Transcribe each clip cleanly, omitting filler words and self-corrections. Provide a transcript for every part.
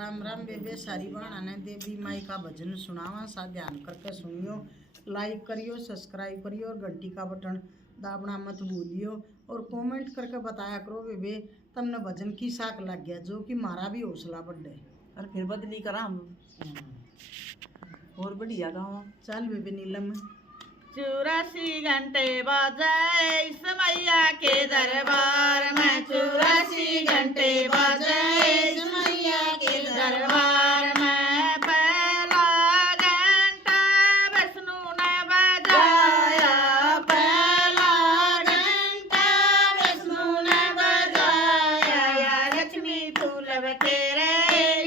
राम राम बेबे सारी बहना ने देवी माई का भजन सुनावा सा ध्यान करके सुनियो। लाइक करियो, सब्सक्राइब करियो और घंटी का बटन दाबना मत भूलियो। और कमेंट करके बताया करो बेबे तमने भजन की साक लग गया, जो कि मारा भी हौसला बढ़े। और फिर बदली करा हम और बढ़िया गाँव चल बेबे नीलम। 84 घंटे बजे इस मैया के दरबार में, 84 घंटे बजे इस मैया के दरबार में। पहला घंटा विष्णु ने बजाया, पहला घंटा विष्णु ने बजाया। या लक्ष्मी फूल बखेरे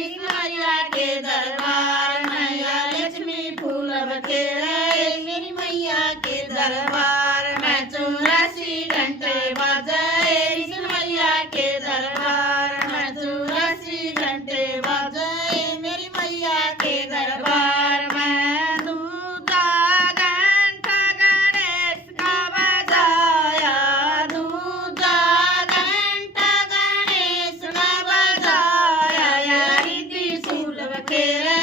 इस मैया के दरबार में, या लक्ष्मी फूल बखेरे के दरबार में। 84 घंटे बजे इस मैया के दरबार में, 84 घंटे बजे मेरी मैया के दरबार में। दूजा घंटा गणेश का बजाया, दूजा घंटा गणेश का बजाया। या रिद्धि फूल बखेरे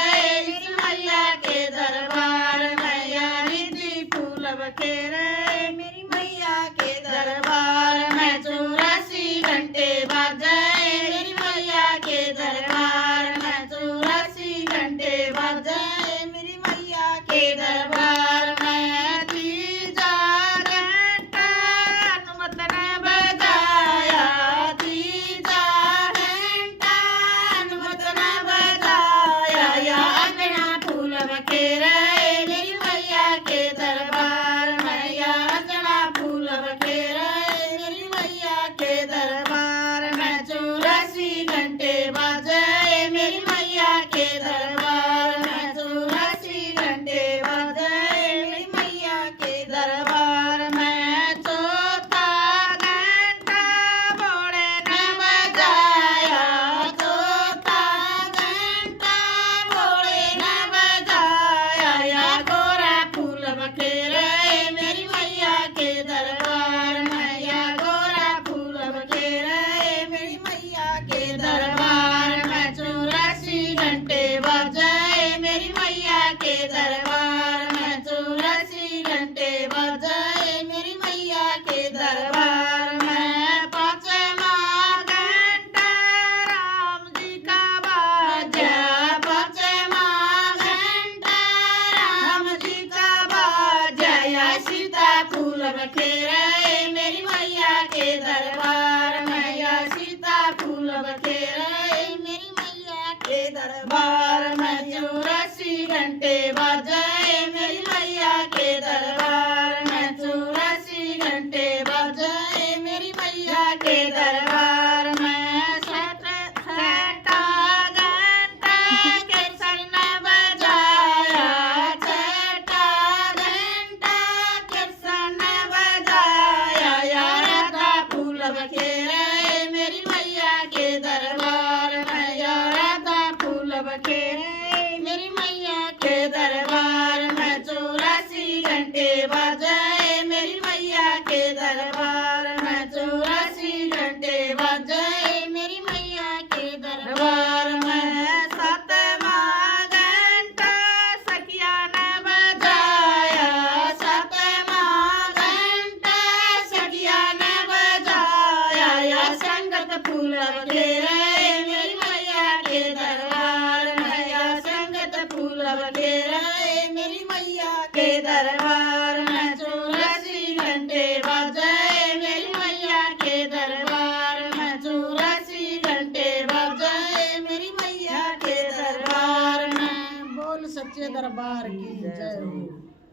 इस मैया के दरबार में, या रिद्धि फूल बखेरे मेरी मैया के दरबार में। 84 घंटे बजे मेरी मैया के दरबार में, 84 घंटे बजे मेरी मैया के दरबार में। तीजा घंटा हनुमत ने बजाया, तीजा घंटा हनुमत ने बजाया। या अंगना फूल बखेरे मेरी मैया के दरबार में, या अंगना फूल बखेरे मेरी मैया के दरबार में। 84 घंटे बजे मेरी मैया के दरबार में, 84 घंटे बजे मेरी मैया के दरबार में। चौथा घंटा भोले ने बजाया, चौथा घंटा भोले ने बजाया। या गोरा फूल बखेरे मेरी मैया के दरबार में, या गोरा फूल बखेरे मेरी मैया के दरबार में। 84 घंटे बजे मेरी मैया के दरबार में, 84 घंटे बजे मेरी मैया के दरबार में। पांचवा घंटा राम जी का बाजा, पांचवा घंटा राम जी का बाजा। या सीता फूल बखेरे मेरी मैया के दरबार में, या सीता फूल बखेरे मेरी मैया के दरबार में। 84 घंटे बजे मेरी मैया के दरबार में, 84 घंटे बजे मेरी मैया के दरबार में। छठा घंटा कृष्ण ने बजाया, छठा घंटा कृष्ण ने बजाया। या राधा फूल बखेरे मेरी मैया के दरबार में, या राधा फूल बखेरे मेरी मैया के दरबार में। 84 घंटे बजे मेरी मैया के दरबार में, 84 घंटे बजे मेरी मैया के दरबार में। सातवां घंटा सखिया ने बजाया, सातवां घंटा सखिया ने बजाया। या संगत फूल बखेरे मेरी मैया के दरबार में, या संगत फूल बखेरे मेरी मैया के दरबार में। 84 घंटे बजे मेरी मैया के दरबार में, 84 घंटे बजे मेरी मैया के दरबार में। बोल सच्चे दरबार की जय हो।